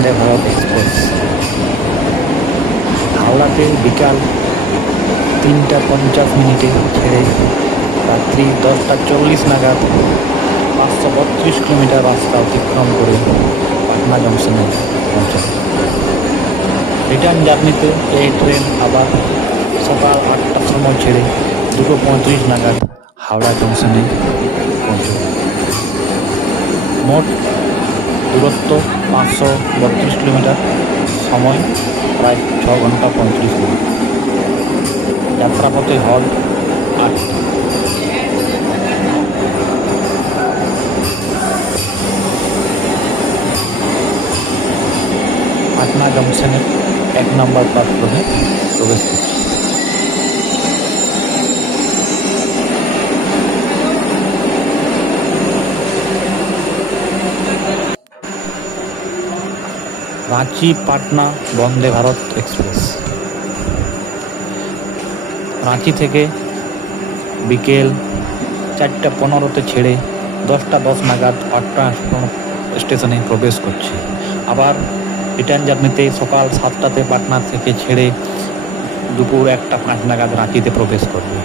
Vande Bharat express হাওড়াতে বিকাল 3:50 ছেড়ে রাত্রি 10:40 নাগাদ 532 কিলোমিটার রাস্তা অতিক্রম করে পাটনা জংশনে পৌঁছায়। রিটার্ন জার্নিতে এই ট্রেন আবার সকাল 8টার সময় ছেড়ে 2:35 নাগাদ হাওড়া জংশনে পৌঁছবে। মোট দূরত্ব 532 কিলোমিটার, সময় প্রায় 6 ঘন্টা 35 মিনিট। যাত্রাপথে হল্ট 8টি। পাটনা জংশনের 1 নম্বর প্ল্যাটফর্মে প্রবেশ করছে। রাঁচি পাটনা বন্দে ভারত এক্সপ্রেস রাঁচি থেকে বিকেল 4:15 ছেড়ে 10:10 নাগাদ পাটনা স্টেশনে প্রবেশ করছে। আবার রিটার্ন জার্নিতে সকাল 7টাতে পাটনা থেকে ছেড়ে দুপুর 1:05 নাগাদ রাঁচিতে প্রবেশ করবে।